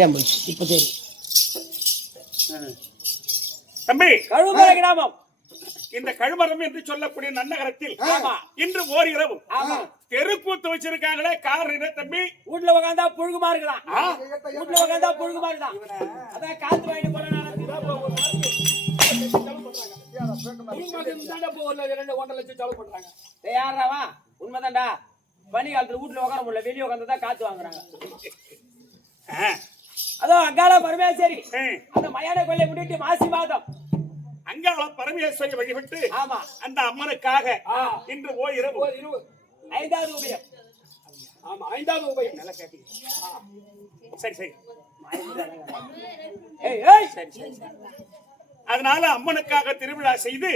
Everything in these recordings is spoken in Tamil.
இப்ப தெரியும் தம்பி. கழுமர கிராமம். இந்த கழுமரம் என்று சொல்லக்கூடிய நன்னகரத்தில் இன்று ஓர் இரவு தெருக்கூத்து வச்சிருக்காங்களே. காரணம் என்ன தம்பி? வீட்டுல உட்காந்தா புழுகுமா இருக்கலாம். வீட்டுல உட்காந்தா புழுகுமா இருக்கலாம். அதான் காத்து வாங்கிட்டு போறேன். 2.5 லட்சம் செலவு பண்றாங்க. யாராவா உண்மைதான்டா. பனி காலத்துல வீட்டுல உட்கார முடியல, வெளியே உட்காந்துதான் காத்து வாங்குறாங்க. அதோ அங்காள பரமேஸ்வரி அந்த மயான கொள்ளை முன்னிட்டு மாசி மாதம் அங்காள பரமேஸ்வரி வழிபட்டு அந்த அம்மனுக்காக இன்று ஓர் இரவு 5வது உபயம். ஆமா 5வது உபயம். நல்லா கேட்டீங்க. சரி சரி சரி. அதனால அம்மனுக்காக திருவிழா செய்து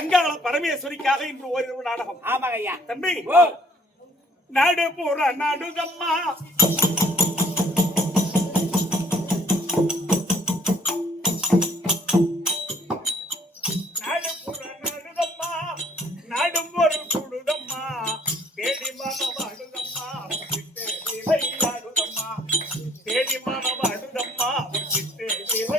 அங்காள பரமேஸ்வரிக்காக இன்று ஓர் இரவு நாடகம். ஆமா ஐயா. தம்பி, நாடு பூரா நாடுகம்மா நாடும் ஒரு குடுதம்மா தேடி மனவாடுதம்மா விளையாடுதம்மா தேடி மனவாடுதம்மா விளையா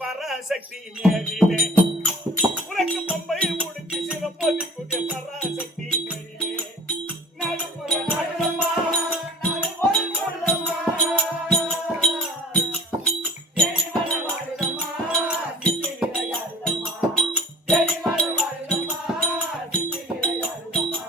பராசக்தி நேரிலே உனக்கு பம்பை உடுக்கி சில போதி புதிய பராசக்தி நேரிலே நாடு புற நாடுதம்மா நாடு போல் போடுதம்மா தேடி மனவாடுதம்மா சித்தி விளையாடுதம்மா தேடி மனவாடுதம்மா சித்தி விளையாடுதம்மா.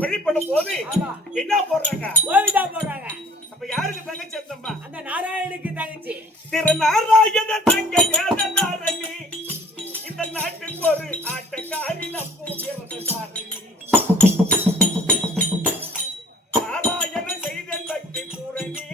வழிபடும் போது என்ன போடுறாங்க? கோவிந்தா போடுறாங்க. அப்ப யாருக்கு தங்கச்சி? அந்த நாராயணுக்கு தங்கச்சி. திரு நாராயண தங்கை நாரணி இந்த நாட்டுக்கு ஒரு ஆட்டக்காரி நம்புகிறது சாரணி நாராயண செய்தன் பக்தி பூரணி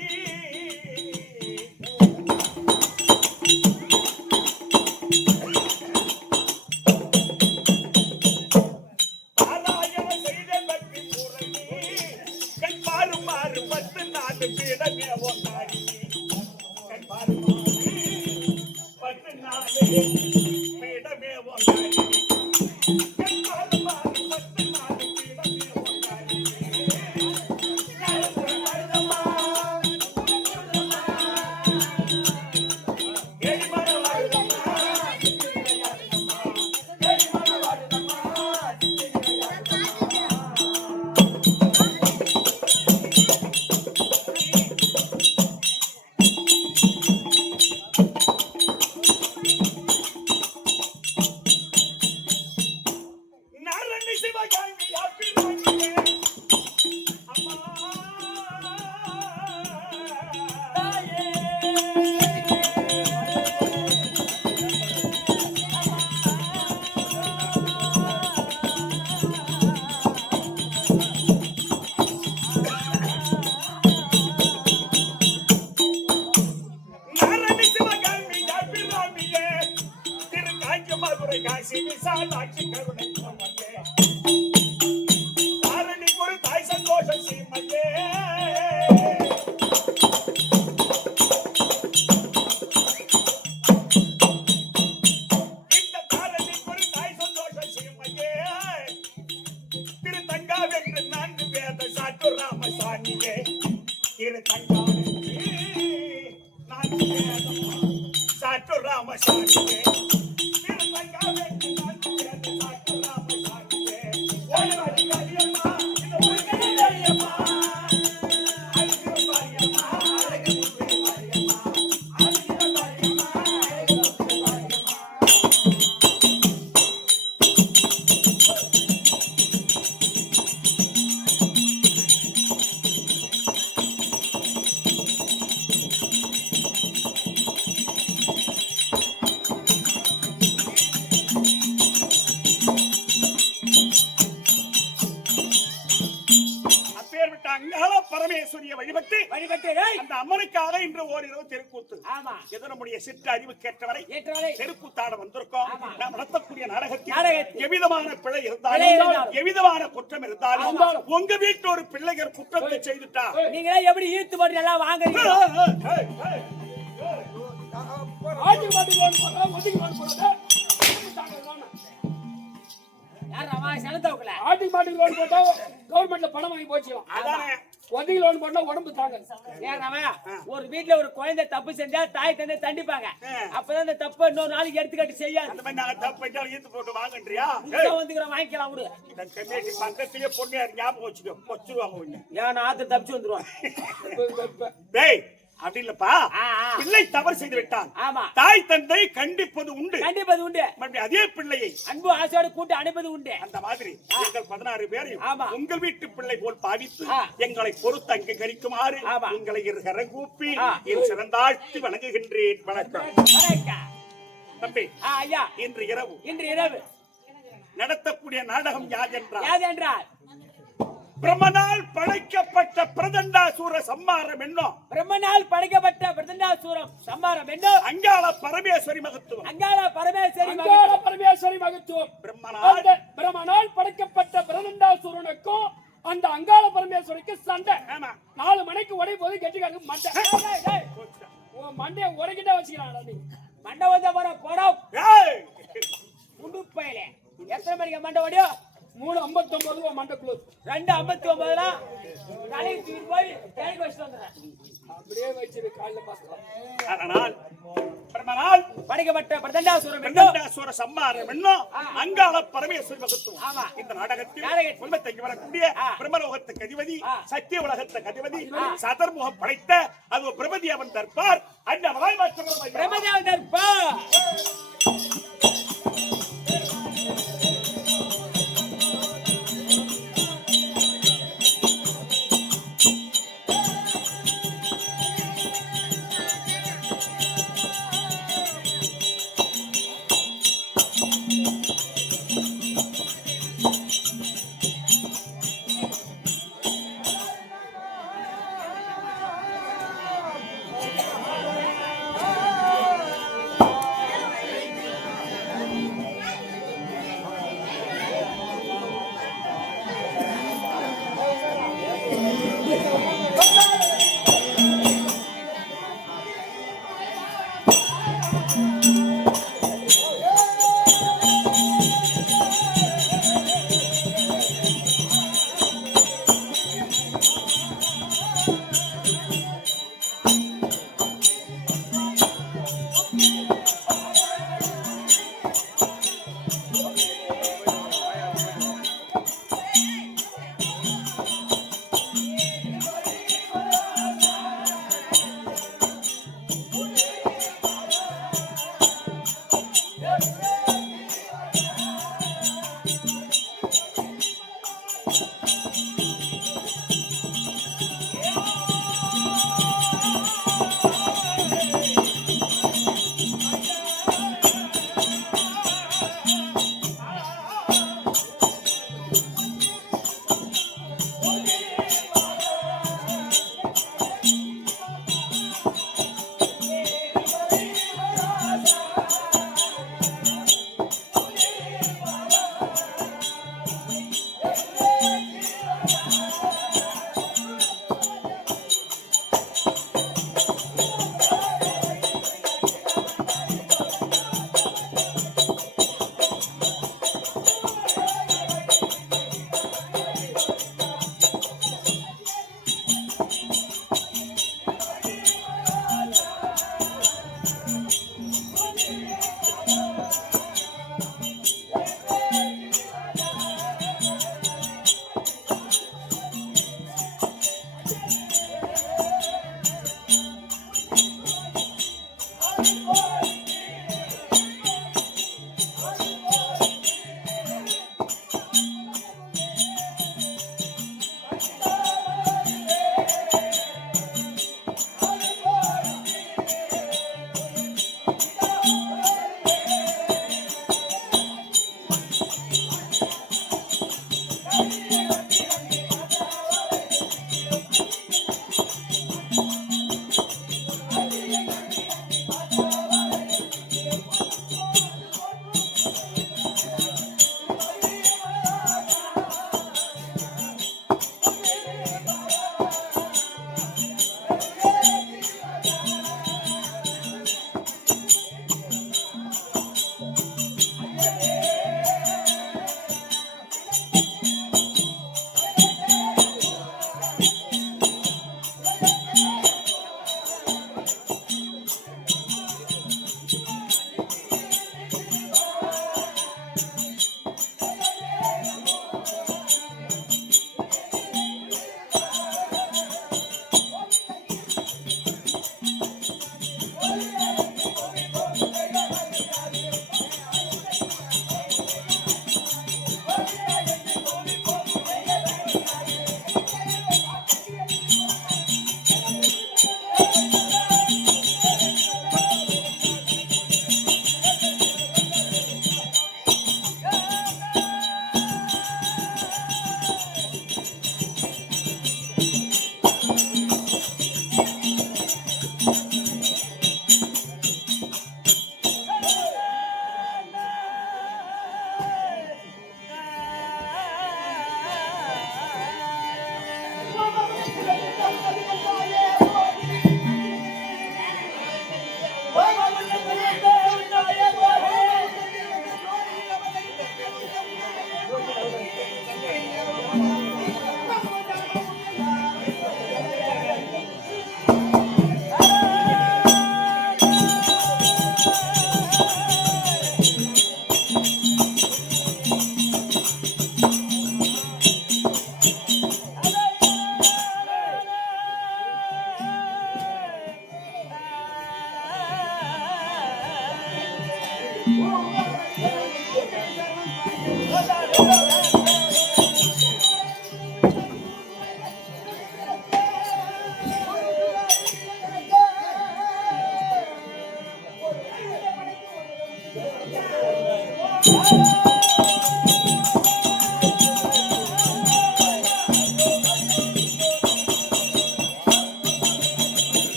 மதுரை காசி விசாலாட்சி கருணை பொன்மல்லே தாரணிக்கு ஒரு தாய் சந்தோஷம் சீமல்லே இந்த தாரணிக்கு ஒரு தாய் சந்தோஷம் சீமல்லே திரு தங்காவென்று நான்கு வேத சாட்டு ராமசாமியே திரு தங்காவென்று நான்கு வேதம் சாட்டு ராமசாமியே திரு தங்காவென்று நான்கு வேத சாட்டு ராமசாமியே ஓடி வாரியம்மா இந்த உலகிலே வாரியம்மா அழகு வாரியம்மா அழகு வாரியம்மா அழகு வாரியம்மா அழகு வாரியம்மா அப்பேற்பட்ட அங்காள பரமேஸ்வரியை வழிபட்டு டேய். அந்த அம்மனுக்காக இன்று ஓரிரவு தெருக்கூத்து ஆமா இது நம்முடைய சிற்று அறிவுக்கேற்றவரை ஏற்றவரை தெருக்கூத்தாட வந்திருக்கோம் ஆமா. நாம் நடத்தக்கூடிய நாடகத்தில் நாடகத்தில் எவ்விதமான பிழை பிழை இருந்தாலும் இருந்தாலும், எவ்விதமான குற்றம் இருந்தாலும் இருந்தாலும், உங்க வீட்டு ஒரு பிள்ளைகள் குற்றத்தை செய்துட்டா நீங்களே எப்படி ஈர்த்து போட்டு எல்லாம் வாங்குறீங்க ஆட்சி மாட்டுக்கு போட்டா ஒதுக்கி போட்டா யார் அவா செலுத்தவக்கல ஆட்சி மாட்டுக்கு லோன் போட்டா கவர்மெண்ட்ல பணம் வாங்கி போச்சுக்கலாம் அதானே ஒதுக்கி லோன் போட்டா உடம்பு தாங்க ஏன் அவன் ஒரு வீட்ல ஒரு குழந்தை தப்பு செஞ்சா தாய் தந்தை தண்டிப்பாங்க அப்பதான் அந்த தப்பு இன்னொரு நாளைக்கு எடுத்துக்கிட்டு செய்யாது அந்த மாதிரி நாங்க தப்பு பண்ணாலும் ஈத்து போட்டு வாங்கன்றியா வந்துக்கிற வாங்கிக்கலாம் விடு இந்த கம்யூனிட்டி பக்கத்திலேயே பொண்ணு யார் ஞாபகம் வச்சுக்கோ பொச்சுருவாங்க ஒண்ணு ஏன் ஆத்து தப்பிச்சு வந்துருவான் டேய் அப்படி இல்லப்பா ஆ, ஆ. பிள்ளை தவறு செய்து விட்டான் ஆமா தாய் தந்தை கண்டிப்பது உண்டு கண்டிப்பது உண்டு மறுபடியும் அதே பிள்ளையை அன்பு ஆசையோடு கூட்டி அனுப்பது உண்டு அந்த மாதிரி எங்கள் 16 பேரையும் ஆமா. உங்கள் வீட்டு பிள்ளை போல் பாவித்து ஆ. எங்களை பொறுத்து அங்கீகரிக்குமாறு ஆமா. உங்களை இரு கூப்பி ஆ. என் சிறந்தாழ்த்தி வணங்குகின்றேன் வணக்கம் வணக்கம். தம்பி ஐயா இன்று இரவு இன்று இரவு நடத்தக்கூடிய நாடகம் யாதென்றால் யாது என்றால் பிரம்மனால் படைக்கப்பட்ட பிரதண்டாசூர சம்மாரம் என்னும் பிரம்மனால் படைக்கப்பட்ட பிரதண்டாசூரம் சம்மாரம் என்ன அங்காள பரமேஸ்வரி மகத்துவம் அங்காள பரமேஸ்வரி அங்காள பரமேஸ்வரி மகத்துவம் பிரம்மனால் அந்த பிரமனால் படைக்கப்பட்ட பிரதண்டாசூரனுக்கும் அந்த அங்காள பரமேஸ்வரிக்கு சண்டை ஆமா 4 மணிக்கு உடைய போது கெட்டிக்காரு மண்டை டேய், டேய். உன் மண்டைய உரைக்கிட்டே வச்சுக்கிறான் நீ மண்டை வந்த போற போறோம் ஏய்! உடுப்பையில எத்தனை மணிக்கு மண்டை ஓடியோ 3:59 மண்டை க்ளோஸ் 2:59 தலையை தூக்கி போய் தேடி வச்சுட்டு வந்துடுறேன் அப்படியே வச்சிரு காலைல பாக்கலாம் அதனால் பிரம்மனால் படைக்கப்பட்ட பிரதண்டாசூரம் என்ன பிரதண்டாசூர சம்மாரம் என்னும் அங்காள பரமேஸ்வரி மகத்துவம் ஆமா. இந்த நாடகத்தில் நாடகத்தில் உலகத்துக்கு வரக்கூடிய ஆ. பிரம்மலோகத்துக்கு அதிபதி ஆ. சத்திய உலகத்துக்கு அதிபதி சதர்முகம் படைத்த அது பிரபதி அவன் தற்பார் அந்த மகாய் பிரம்மதேவன் தர்ப்பா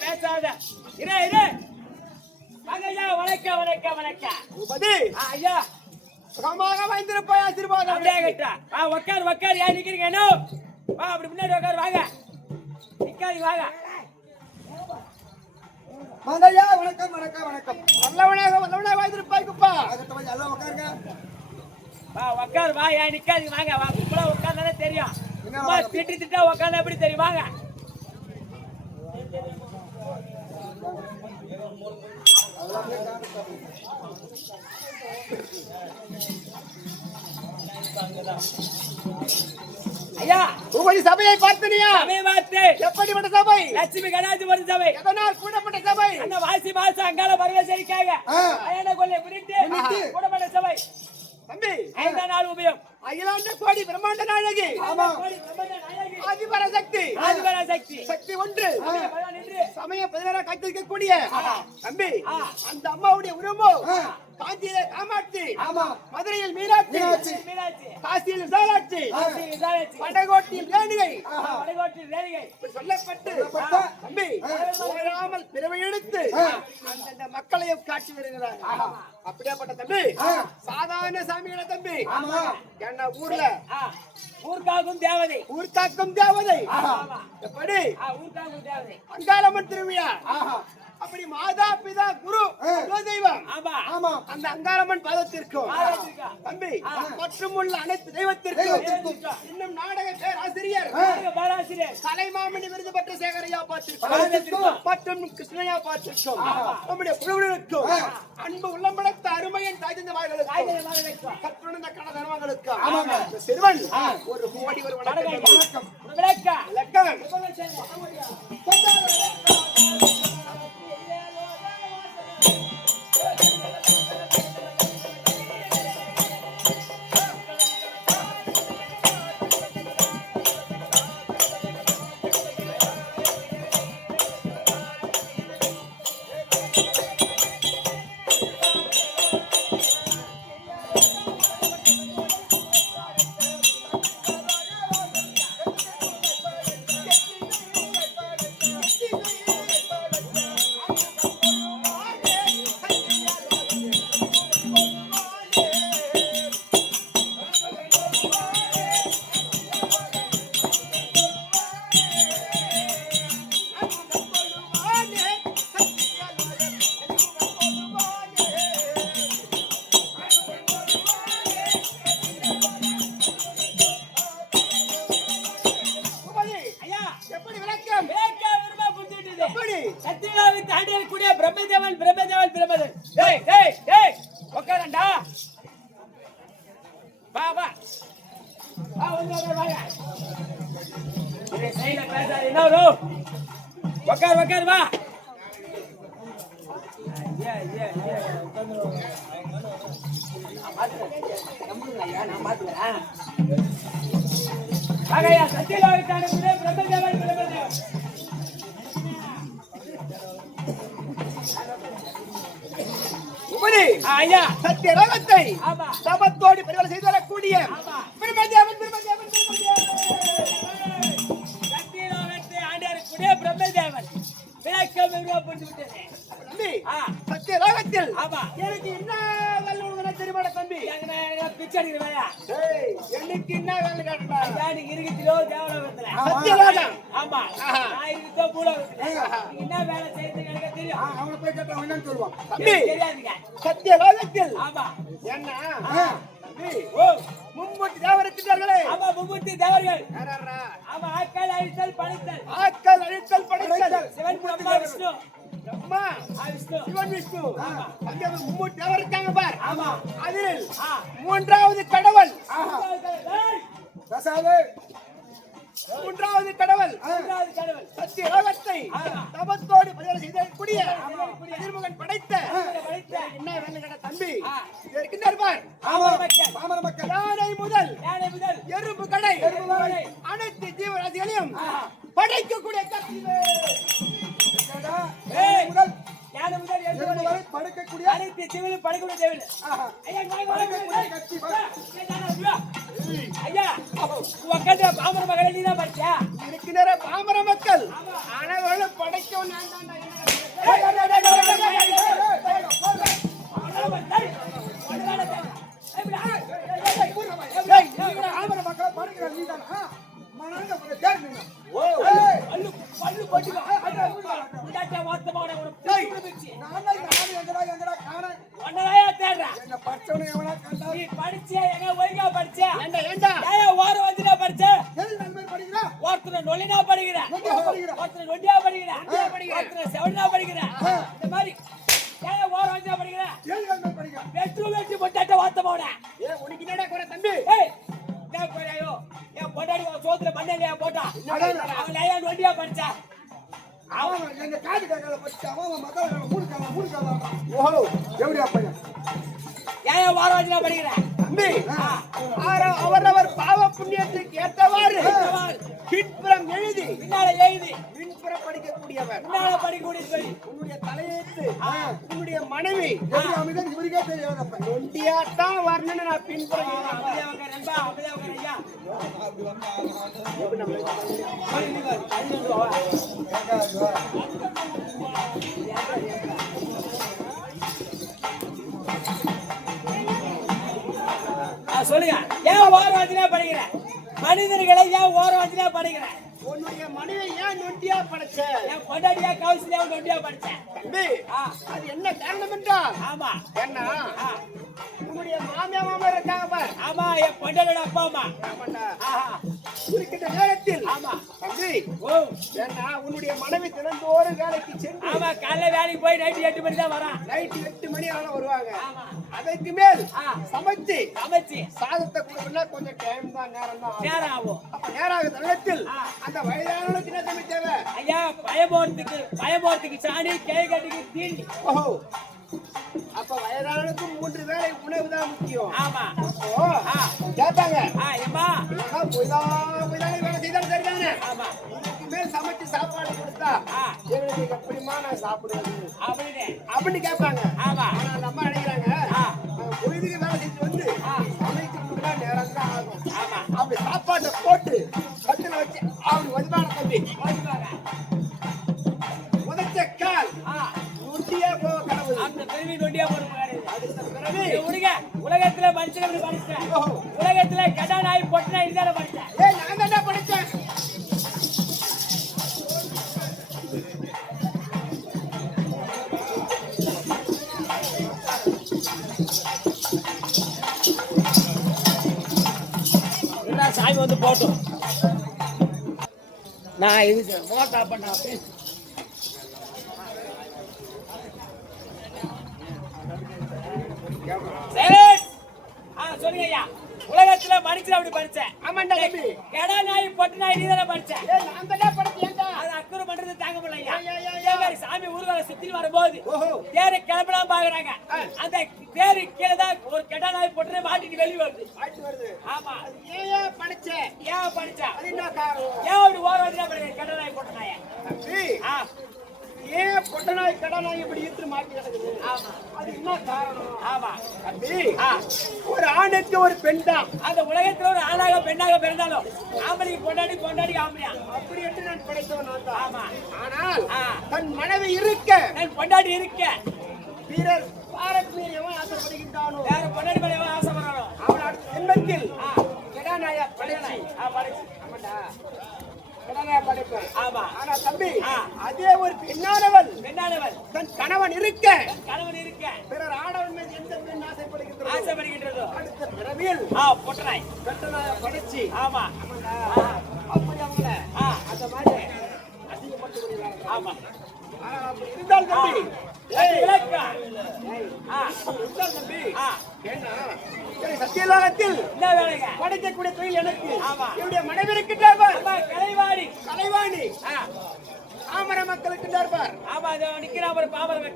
பேசாத. இரு இரு. வாங்க ஐயா, வணக்கம் வணக்கம் வணக்கம். உபதி ஐயா சுகமாக வைத்திருப்பாய் ஆசீர்வாதம். அப்படியே கேட்டா. உட்கார் உட்கார். ஏன் நிக்கிறீங்க? என்ன வா, அப்படி முன்னாடி உட்கார். வாங்க, நிக்காதீங்க, வாங்க. மங்கையா வணக்கம் வணக்கம் வணக்கம். வல்லவனாக வைத்திருப்பாய் குப்பா. அகத்தவங்க எல்லாம் உட்காருங்க. வா உட்கார். வா, ஏன் நிக்காதீங்க, வாங்க. வா, கும்பலா உட்கார்ந்தாலே தெரியும். திட்டு திட்டா உட்கார்ந்தா எப்படி தெரியும்? வாங்க. ஐயா, உங்களுடைய சபையை பார்த்தனியா? சபையை பார்த்து. எப்படிப்பட்ட சபை? லட்சுமி கணாதிபதி சபை. எதனால் கூடப்பட்ட சபை? அந்த வாசி மாசம் அங்கால பரமேஸ்வரிக்காக அயன கொள்ளை முன்னிட்டு கூடப்பட்ட சபை. தம்பி, 5 நாள் உபயம். அகிலாண்ட கோடி பிரம்மாண்ட நாயகி. ஆமா. ஆதிபராசக்தி. ஆதிபராசக்தி. சக்தி ஒன்று. சமய 16 காத்திருக்கக்கூடிய தம்பி, அந்த அம்மாவுடைய உருவம் காஞ்சியில காமாட்சி, மதுரையில் மீனாட்சி, காசியில் விசாலாட்சி, வடகோட்டியில் ரேணுகை சொல்லப்பட்டு தம்பி ஓராமல் பிறவை எடுத்து அந்த மக்களையும் காட்சி வருகிறார். அப்படியாப்பட்ட தம்பி சாதாரண சாமிகள தம்பி, என்ன ஊர்ல ஊர்காக்கும் தேவதை. ஊர்காக்கும் தேவதை. எப்படி ஊர்காக்கும் தேவதை. அங்காளம்மன் திருவிழா. அப்படி மாதா பிதா குரு தெய்வம். ஆமா. அந்த அங்காளம்மன் பாதத்திற்கும் தம்பி மற்றும் உள்ள அனைத்து தெய்வத்திற்கும் இன்னும் நாடக பேராசிரியர் கலைமாமணி விருது பெற்ற சேகரையா பார்த்திருக்கும் மற்றும் கிருஷ்ணயா பார்த்திருக்கும் நம்முடைய குழுவினருக்கும் அன்பு உள்ளம் படைத்த அருமையின் தாய் தந்த வாய்களுக்கு காய்கறி வாழைகளுக்கு. கற்றுணர்ந்த கண தர்மங்களுக்கு ஆமாங்க. இந்த சிறுவன் ஒரு கோடி ஒரு வணக்கம் வணக்கம். விளக்கா. லக்கன் விபவன் செய்வோம். ஐயா, எப்படி விளக்கம் விளக்கா விரும்ப புடிச்சிட்டது. எப்படி சத்தியநாராயண ஆண்டியர் கூடிய பிரம்மதேவன் பிரம்மதேவன். டேய் டேய் டேய் உட்காரண்டா. வா வா. வாங்க. இதை சைடுல பேசாத. என்ன வரும்? உட்கார் வா. நான் பாத்துக்கிறேன். வாங்கய்யா, சத்தியநாராயண ஆண்டியர் பிரம்மதேவன். உபரி ஐயா, சத்திய ரகத்தை ஆமா. தபத்தோடு பரிவாரம் செய்து வரக்கூடிய ஆமா. பிரம்மதேவன் சத்தியநாராயண ஆண்டியர் கூடிய பிரம்மதேவன். விளக்கம் விரும்ப புடிச்சிட்டது. தம்பி ஆ, சத்திய ரகத்தில் ஆமா. எனக்கு என்ன வேலை உனக்கு தெரியுமாடா தம்பி எங்க பிச்சை அடிக்கிற வேலையா? ஏய், எனக்கு என்ன வேலை காட்டுடா யாரு இருக்கிறதோ தேவலோகத்துல. சத்திய ராஜா ஆமா. ஆஹா. நான் இருக்கிறதோ பூலோகத்துல. நீங்க என்ன வேலை செய்யறதுன்னு எனக்கு தெரியும். அவனை போய் கேட்டா அவன் என்னன்னு சொல்லுவான். தம்பி எனக்கு தெரியாதுங்க. சத்திய ராஜத்தில் ஆமா. என்ன தம்பி ஓ, மும்மூர்த்தி தேவர் இருக்கிறார்களே ஆமா, மும்மூர்த்தி தேவர்கள். யாரா ஆமா, ஆட்கள் அழித்தல் படைத்தல். ஆக்கள் அழித்தல் படைத்தல் சிவன் பிரம்மா விஷ்ணு. அம்மா விஷ்ணு. சிவன் விஷ்ணு அங்கே மும்மூர்த்தி தேவர் இருக்காங்க பார் ஆமா. அதில் ஆ. மூன்றாவது கடவுள் ஏய், பிரசாது மூன்றாவது கடவுள் மூன்றாவது கடவுள். சத்திய ரோகத்தை ஆமா. தபத்தோடு பரிவாரம் செய்தக்கூடிய எதிர்மகன் படைத்த படைத்த என்ன வேலை கேட்ட தம்பி ஆ. இருக்கின்றார் பார் பாமர மக்கள். பாமர மக்கள் யானை முதல் யானை முதல் எறும்பு கடை எறும்பு கடை. அனைத்து ஜீவராசிகளையும் ஆஹா. படைக்கக்கூடிய கத்திலே ஏய், முதல் யானை முதல் எறும்பு எறும்பு வரை வரை படைக்கக்கூடிய அனைத்து சிவனும் படைக்கூடிய தேவன். ஆஹா. ஐயா, படைக்கக்கூடிய கட்சி வரை. ஐயா, உட்காந்து பாமர மகளை நீ தான் படிச்சா? இருக்கின்ற பாமர மக்கள் அனைவரும் படைக்கவும் நான் தான் பாமர மக்களை படைக்கிற நீதானா? மனங்க ஒரு தேர் நின்னா. பல்லு போட்டுக்கோ. உண்டாட்ட வார்த்தமான ஒரு புல்லு பிச்சு. எங்கடா காண ஒன்னதாயா தேடுறா. என்ன பச்சவனை எவனா கண்டா நீ படிச்சியா? எங்க ஒழுங்கா படிச்சியா? ஏண்டா ஏன் ஓர வந்துனா படிச்ச? எது நன்மை படிக்கிறா ஒருத்தனை நொல்லினா படிக்கிற, நொண்டியா படிக்கிற. ஒருத்தனை நொண்டியா படிக்கிற, ஒருத்தனை செவனா படிக்கிற. இந்த மாதிரி ஏன் ஓர வந்துனா படிக்கிற? எது நன்மை படிக்கிறா வெற்றி பொட்டாட்ட வார்த்தமான. ஏ உனக்கு என்னடா குறை தம்பி ஏய், என்ன போறாயோ? என் பொண்டாடி சோத்துல மண்ணெண்ணையா போட்டா? அவன் ஏன் நொண்டியா படிச்சா? அவன் எங்க காது கேட்கல படிச்சா அவன் மக்களை மூணு காலம் ஓஹோ எப்படியா பையன் ஏன் ஓர வந்துனா படிக்கிற? தம்பி அவரவர் பாவ புண்ணியத்துக்கு ஏற்றவாறு பின்புறம் எழுதி பின்னால எழுதி பின்புறம் படிக்கக்கூடியவர் பின்னால படிக்கக்கூடிய சொல்லி உன்னுடைய தலையெழுத்து உன்னுடைய மனைவி எப்படி அமைதல் இவருக்கே தெரியாதப்ப நொண்டியாத்தான் வரணும்னு நான் பின்புறம் எழுதினேன். அப்படியே உட்காரு நண்பா, அப்படியே உட்காரு ஐயா. சொல்லுங்க, ஏன் ஓரவாதினா படிக்கிற? மனிதர்களை ஏன் ஓரவாதினா படிக்கிற? உன்னுடைய மனைவி ஏன் நொண்டியா படைச்ச என் பொண்டாட்டியா கவுசிலியா நொண்டியா படிச்சேன். தம்பி ஆ, அது என்ன காரணம் என்றால் ஆமா. என்ன ஆ, உன்னுடைய மாமியா மாமா இருக்காங்க பார் ஆமா, என் பொண்டாட்டியோட அப்பா அம்மா. ஆமாண்டா ஆஹா, இருக்கின்ற நேரத்தில் ஆமா. தம்பி தம்பி, ஓ ஏன்னா உன்னுடைய மனைவி தினந்தோறும் வேலைக்கு சென்று ஆமா காலைல வேலைக்கு போய் நைட்டு 8 மணி தான் வரான். நைட் 8 மணி ஆனா வருவாங்க. ஆமா அதற்கு மேல் சமைச்சு சமைச்சு சாதத்தை கொடுக்கணும்னா கொஞ்சம் டைம் தான், நேரம் தான் ஆகும். நேரம் ஆகும். அப்ப நேராக தருணத்தில் அந்த வயதானவனுக்கு என்ன தம்பி தேவை? ஐயா பயபோறதுக்கு சாணி கை கட்டிக்கு தீண்டி. ஓஹோ, அப்ப வயதானவனுக்கு 3 வேளை உணவு தான் முக்கியம். ஆமா அப்போ கேட்பாங்க, ஏம்மா இல்லைன்னா பொய்தானே வேலை செய்தாலும் சரிதானே, ஆமா இதுக்கு மேல் சமைச்சு சாப்பாடு கொடுத்தா எங்களுக்கு எப்படிமா நான் சாப்பிடுவது அப்படின்னு கேட்பாங்க. ஆமா ஆனா அந்த அம்மா நினைக்கிறாங்க, பொழுதுக்கு வேலை செஞ்சு வந்து சமைச்சு கொடுத்தா நேரம் தான் ஆகும். ஆமா அப்படி சாப்பாட்டை போட்டு கட்டுல வச்சு அப்படி வந்தான தம்பி உதச்ச கால் நொண்டியா போக கடவுள். அந்த பெருமை நொண்டியா போடுங்க. அடுத்த பிறவி உலகத்துல மனுஷன் எப்படி படிச்சேன்? உலகத்துல கெடா நாய் பொட்ட நாய் இருந்தாலும் படிச்சேன். நான் தானே படிச்சேன். சாமி வந்து போட்டோம். நான் இது மோட்டா பண்ண சொல்லுங்க ஐயா. உலகத்துல மனுஷன் அப்படி படிச்சேன். ஆமாண்டா தம்பி. கெடா நாய் பொட்ட நாய் நீதானே படிச்சேன். நான் தானே படிச்சேன்டா. அது அக்குறை பண்றது தாங்க முடியல ஐயா. சாமி ஊர்வலம் சுத்தி வரும்போது தேரை கிளம்பலாம் பாக்குறாங்க. அந்த தேரு கீழே தான் ஒரு கெடா நாய் பொட்ட மாட்டிட்டு வெளியே வருது. ஆமா ஏன் படிச்ச? ஏன் படிச்சா? அது என்ன காரணம்? ஏன் அப்படி ஓர வந்து கெடா நாய் பொட்ட நாய? ஏன் பொட்ட நாய் கடா நாய் இப்படி இழுத்து மாட்டி கிடக்குது? ஆமா அது என்ன காரணம்? ஆமா தம்பி, ஒரு ஆணுக்கு ஒரு பெண் தான். அந்த உலகத்துல ஒரு ஆணாக பெண்ணாக பிறந்தாலும் ஆம்பளைக்கு பொண்டாடி ஆம்பளையா அப்படி என்று நான் படைத்தவன் நான் தான். ஆமா ஆனால் தன் மனைவி இருக்க நான் பொண்டாடி இருக்க வீரர் பாரத் மீறி எவன் ஆசைப்படுகின்றானோ, வேற பொண்டாடி மேல எவன் ஆசைப்படுறானோ அவன் அடுத்த ஜென்மத்தில் கடா நாயா படைச்சி படைச்சு ஆமாண்டா கடா நாயா படைப்பேன். ஆமா ஆனா தம்பி, அதே ஒரு பெண்ணானவள் தன் கணவன் இருக்க பிறர் ஆடவன் மீது எந்த பெண் ஆசைப்படுகின்றதோ அடுத்த பிறவியில் பொட்டனாய் கட்டணாய படைச்சி ஆமா அப்படி அவங்கள அந்த மாதிரி அசிங்கப்பட்டு விடுகிறாங்க. ஆமா அப்படி இருந்தால் தம்பி, சத்தியலோகத்தில் படைக்கக்கூடிய தொழில் எனக்கு என்னுடைய மனைவி இருக்கின்றார். கலைவாணி பாமர மக்கள் இருக்கின்றார். அவர்கள்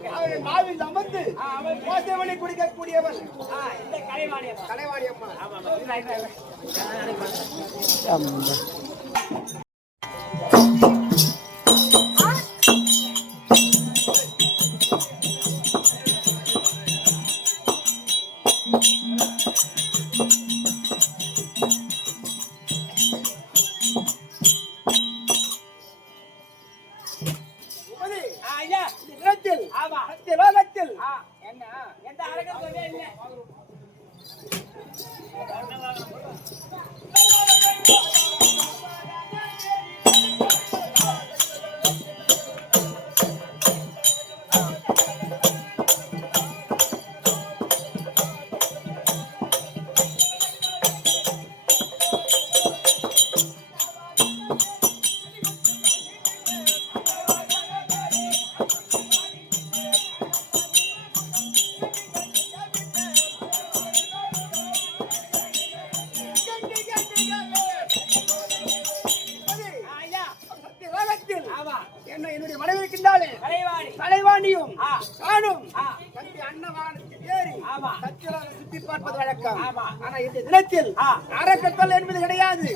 நாவில் அமர்ந்து மோசவனை குடிக்கக்கூடியவள் இந்த கலைவாணி அம்மா. சத்தியலோகத்தில் என்ன எந்த அரகம் இல்லை என்னுடைய மனைவி இருக்கின்றாளே கலைவாணியும் நானும் அன்னவானத்தில் ஏறி சத்தியலோகம் சுத்தி பார்ப்பது வழக்கம். ஆனா இந்த தினத்தில் அறக்கட்டளை என்பது கிடையாது.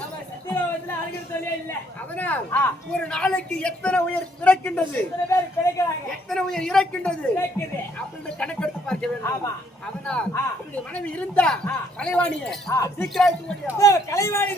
அதனால் ஒரு நாளைக்கு எத்தனை உயிர் பிறக்கின்றது, எத்தனை உயிர் இறக்கின்றது அப்படின்னு கணக்கெடுத்து பார்க்க வேண்டும். அதனால் என்னுடைய மனைவி இருந்தா கலைவாணிய சீக்கிரம் கலைவாணி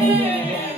Yeah.